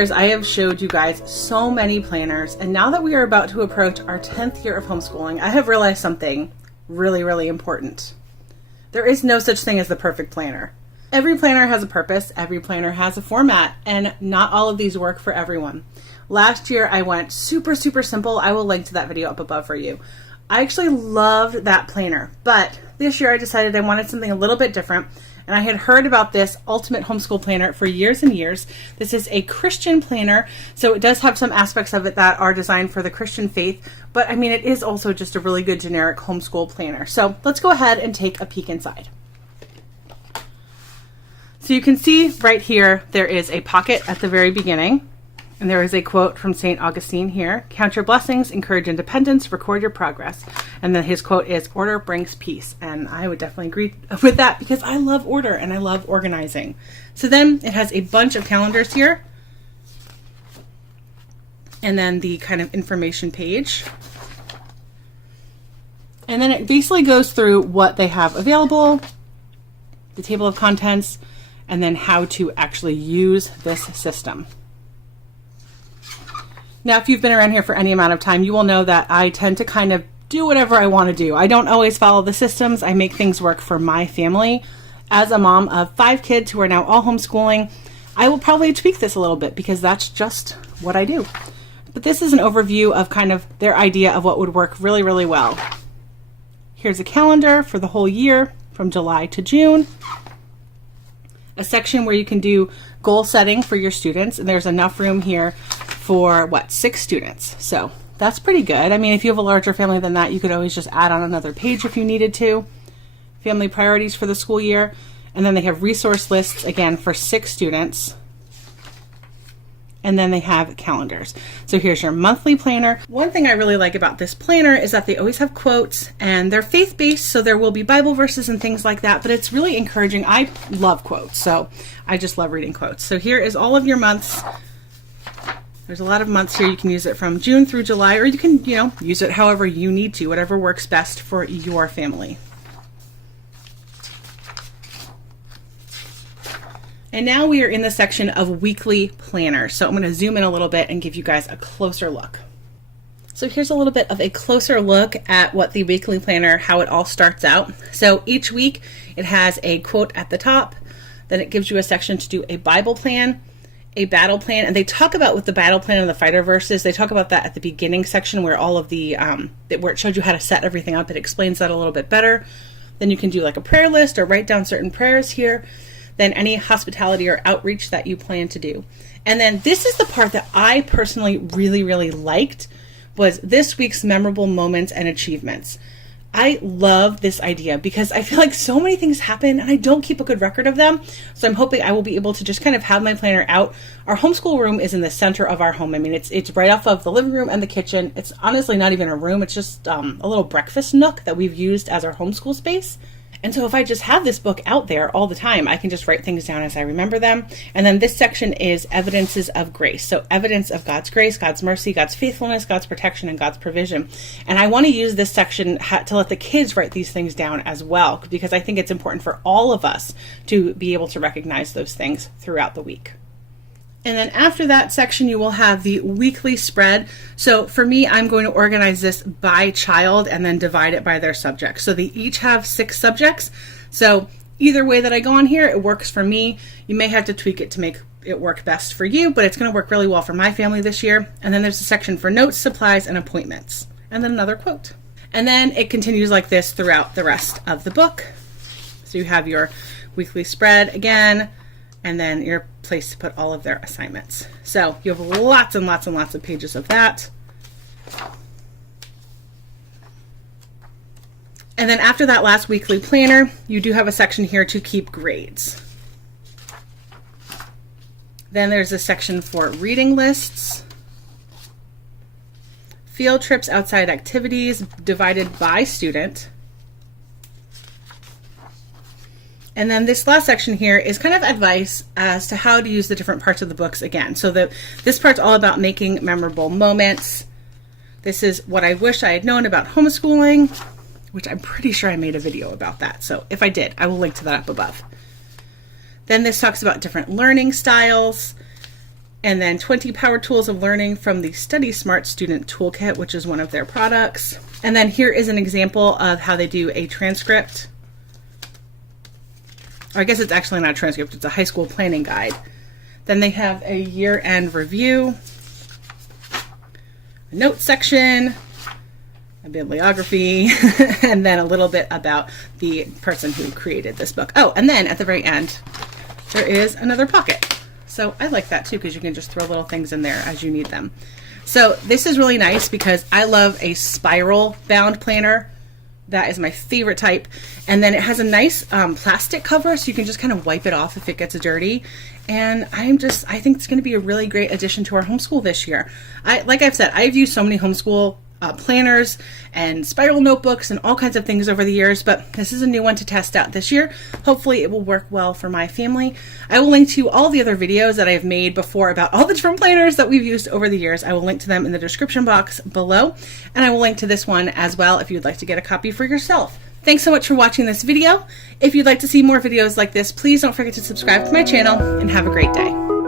years, I have showed you guys so many planners, and now that we are about to approach our 10th year of homeschooling, I have realized something really, really important. There is no such thing as the perfect planner. Every planner has a purpose, every planner has a format, and not all of these work for everyone. Last year, I went super, super simple. I will link to that video up above for you. I actually loved that planner, but this year I decided I wanted something a little bit different, and I had heard about this Ultimate Homeschool Planner for years and years. This is a Christian planner, so it does have some aspects of it that are designed for the Christian faith, but I mean, it is also just a really good generic homeschool planner. So let's go ahead and take a peek inside. So you can see right here, there is a pocket at the very beginning. And there is a quote from St. Augustine here: "Count your blessings, encourage independence, record your progress." And then his quote is, "Order brings peace." And I would definitely agree with that because I love order and I love organizing. So then it has a bunch of calendars here. And then the kind of information page. And then it basically goes through what they have available, the table of contents, and then how to actually use this system. Now, if you've been around here for any amount of time, you will know that I tend to kind of do whatever I want to do. I don't always follow the systems. I make things work for my family. As a mom of 5 kids who are now all homeschooling, I will probably tweak this a little bit because that's just what I do. But this is an overview of kind of their idea of what would work really, really well. Here's a calendar for the whole year from July to June. A section where you can do goal setting for your students, and there's enough room here for 6 students. So that's pretty good. I mean, if you have a larger family than that, you could always just add on another page if you needed to. Family priorities for the school year. And then they have resource lists again for 6 students. And then they have calendars. So here's your monthly planner. One thing I really like about this planner is that they always have quotes, and they're faith-based, so there will be Bible verses and things like that, but it's really encouraging. I love quotes, so I just love reading quotes. So here is all of your months. There's a lot of months here. You can use it from June through July, or you can, use it however you need to, whatever works best for your family. And now we are in the section of weekly planners. So I'm going to zoom in a little bit and give you guys a closer look. So here's a little bit of a closer look at what the weekly planner, how it all starts out. So each week it has a quote at the top, then it gives you a section to do a Bible plan, a battle plan, and they talk about with the battle plan and the fighter verses, they talk about that at the beginning section where all of the, where it showed you how to set everything up. It explains that a little bit better. Then you can do like a prayer list or write down certain prayers here. Then any hospitality or outreach that you plan to do. And then this is the part that I personally really, really liked, was this week's memorable moments and achievements. I love this idea because I feel like so many things happen and I don't keep a good record of them. So I'm hoping I will be able to just kind of have my planner out. Our homeschool room is in the center of our home. I mean, it's right off of the living room and the kitchen. It's honestly not even a room. It's just a little breakfast nook that we've used as our homeschool space. And so if I just have this book out there all the time, I can just write things down as I remember them. And then this section is evidences of grace. So evidence of God's grace, God's mercy, God's faithfulness, God's protection, and God's provision. And I want to use this section to let the kids write these things down as well, because I think it's important for all of us to be able to recognize those things throughout the week. And then after that section, you will have the weekly spread. So for me, I'm going to organize this by child and then divide it by their subjects. So they each have 6 subjects. So either way that I go on here, it works for me. You may have to tweak it to make it work best for you, but it's going to work really well for my family this year. And then there's a section for notes, supplies, and appointments. And then another quote. And then it continues like this throughout the rest of the book. So you have your weekly spread again, and then your place to put all of their assignments. So you have lots and lots and lots of pages of that. And then after that last weekly planner, you do have a section here to keep grades. Then there's a section for reading lists, field trips, outside activities divided by student. And then this last section here is kind of advice as to how to use the different parts of the books again. So this part's all about making memorable moments. This is what I wish I had known about homeschooling, which I'm pretty sure I made a video about that. So if I did, I will link to that up above. Then this talks about different learning styles. And then 20 power tools of learning from the Study Smart Student Toolkit, which is one of their products. And then here is an example of how they do a transcript. Or I guess it's actually not a transcript, it's a high school planning guide. Then they have a year-end review, a notes section, a bibliography, and then a little bit about the person who created this book. Oh, and then at the very end, there is another pocket. So I like that too, because you can just throw little things in there as you need them. So this is really nice because I love a spiral bound planner. That is my favorite type. And then it has a nice plastic cover, so you can just kind of wipe it off if it gets dirty. And I think it's going to be a really great addition to our homeschool this year. Like I've said, I've used so many homeschool planners and spiral notebooks and all kinds of things over the years, but this is a new one to test out this year. Hopefully it will work well for my family. I will link to all the other videos that I've made before about all the different planners that we've used over the years. I will link to them in the description box below, and I will link to this one as well if you'd like to get a copy for yourself. Thanks so much for watching this video. If you'd like to see more videos like this, please don't forget to subscribe to my channel, and have a great day.